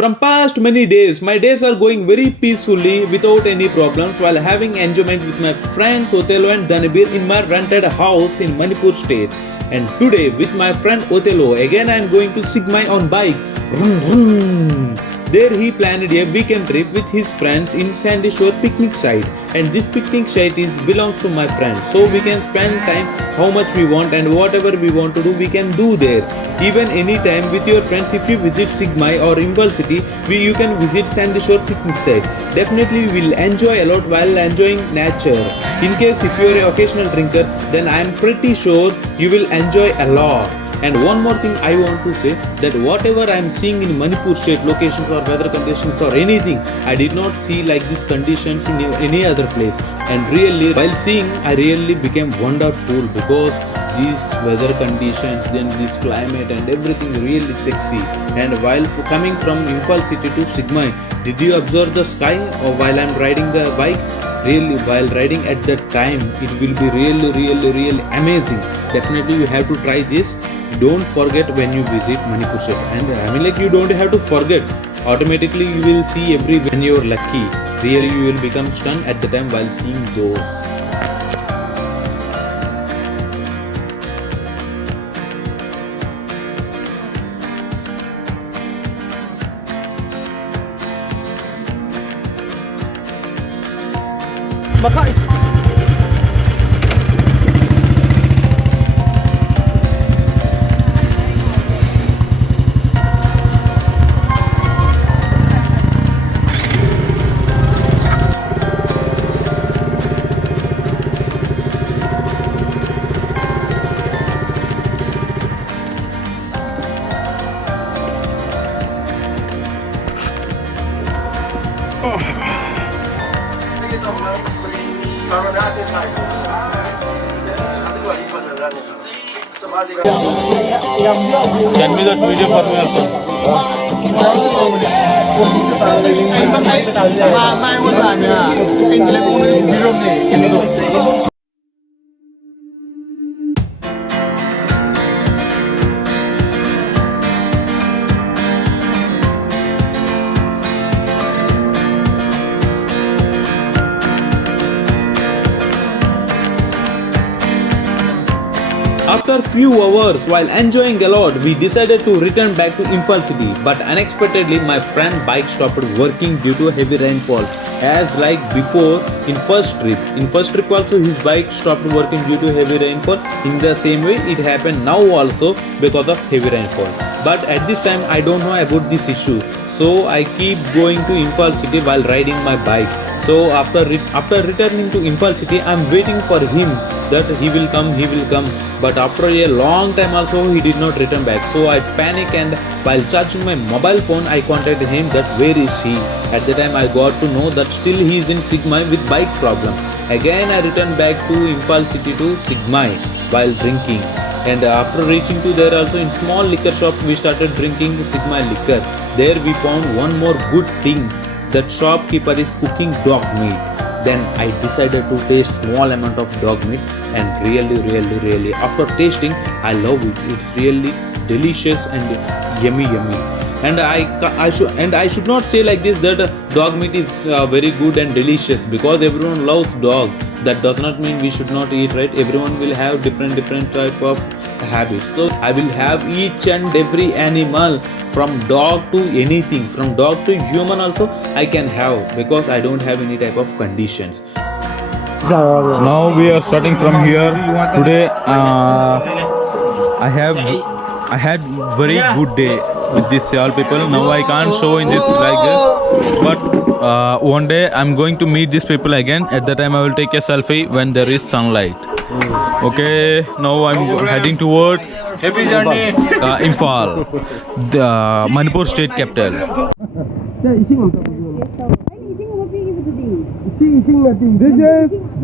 From past many days, my days are going very peacefully without any problems while having enjoyment with my friends Othello and Danabir in my rented house in Manipur state. And today with my friend Othello, again I am going to Sigmai on bike. Vroom, vroom. There he planned a weekend trip with his friends in Sandy Shore picnic site, and this picnic site belongs to my friends, so we can spend time how much we want and whatever we want to do we can do there. Even any time with your friends, if you visit Sigmai or Impal City, you can visit Sandy Shore picnic site. Definitely we will enjoy a lot while enjoying nature. In case if you are an occasional drinker, then I am pretty sure you will enjoy a lot. And one more thing I want to say, that whatever I am seeing in Manipur state locations or weather conditions or anything, I did not see like these conditions in any other place. And really while seeing, I really became wonderful because these weather conditions, then this climate and everything really sexy. And while coming from Imphal city to Sigmai, did you observe the sky or while I am riding the bike? Really, while riding at that time, it will be really amazing. Definitely you have to try this. Don't forget when you visit Manipur state. And I mean, like, you don't have to forget, automatically you will see when you're lucky. Really you will become stunned at the time while seeing those. Send me that video for me also. After few hours while enjoying a lot, we decided to return back to Imphal city, but unexpectedly my friend bike stopped working due to heavy rainfall. As like before in first trip also his bike stopped working due to heavy rainfall. In the same way it happened now also because of heavy rainfall. But at this time I don't know about this issue, so I keep going to Imphal city while riding my bike. So after returning to Imphal city, I am waiting for him that he will come. But after a long time also he did not return back. So I panic, and while charging my mobile phone I contacted him that where is he. At the time I got to know that still he is in Sigmai with bike problem. Again I returned back to Imphal city to Sigmai while drinking. And after reaching to there also in small liquor shop we started drinking Sigmai liquor. There we found one more good thing, that shopkeeper is cooking dog meat. Then I decided to taste small amount of dog meat, and really after tasting I love it. It's really delicious and yummy. And I should not say like this that dog meat is very good and delicious because everyone loves dog. That does not mean we should not eat, right? Everyone will have different type of habits. So I will have each and every animal, from dog to anything, from dog to human also I can have, because I don't have any type of conditions. Now we are starting from here. Today I had very good day with these all people. Now I can't show in this like this, but one day I'm going to meet these people again. At that time I will take a selfie when there is sunlight. Okay, now I'm heading towards Imphal, the Manipur state capital. This is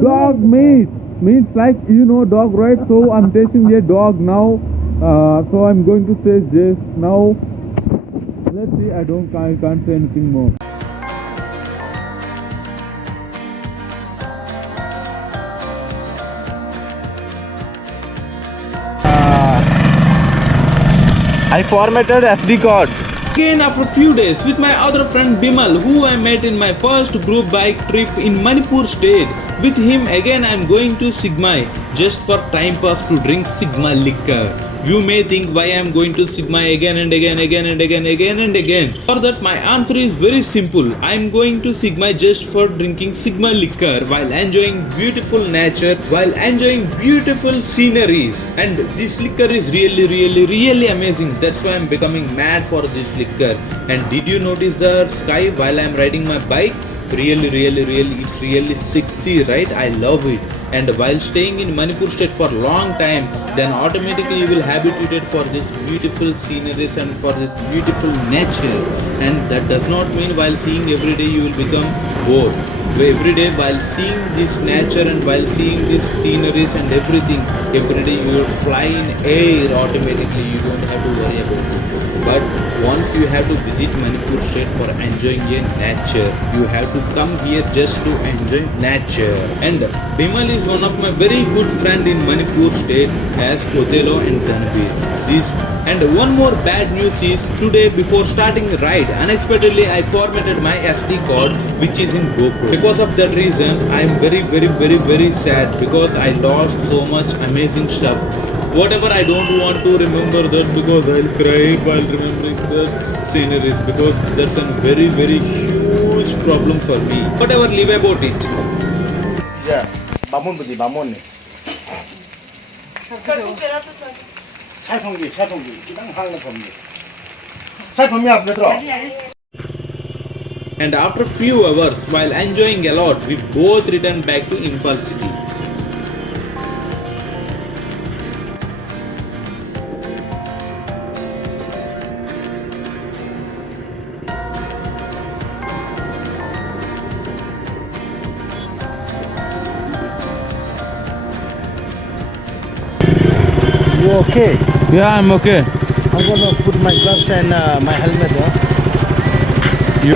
dog meat. Means like, you know, dog, right? So I'm tasting a dog now. So I'm going to taste this now. Let's see. I can't say anything more. I formatted SD card. Again after few days with my other friend Bimal, who I met in my first group bike trip in Manipur state. With him again I am going to Sigmai just for time pass to drink Sigma liquor. You may think why I am going to Sigmai again and again and again. For that my answer is very simple. I am going to Sigmai just for drinking Sigma liquor while enjoying beautiful nature, while enjoying beautiful sceneries. And this liquor is really amazing. That's why I am becoming mad for this liquor. And did you notice the sky while I am riding my bike? Really, it's really sexy, right? I love it. And while staying in Manipur state for long time, then automatically you will habituated for this beautiful sceneries and for this beautiful nature. And that does not mean while seeing every day you will become bored. Every day while seeing this nature and while seeing these sceneries and everything, every day you will fly in air automatically. You don't have to worry about it. But once you have to visit Manipur state for enjoying a nature, you have to come here just to enjoy nature. And Bimal is one of my very good friend in Manipur state as Othello and Dhanbir. This and one more bad news is today before starting the ride, unexpectedly I formatted my SD card which is in GoPro. Because of that reason I am very sad because I lost so much amazing stuff. Whatever, I don't want to remember that because I'll cry while remembering the sceneries because that's a very huge problem for me. Whatever, leave about it. Yeah, 바몬 부디 바몬네. 차송기 이당 하는 겁니다. 차송이 앞에 들어. And after few hours, while enjoying a lot, we both returned back to Imphal city. You okay? Yeah, I'm okay. I'm gonna put my gloves and my helmet. You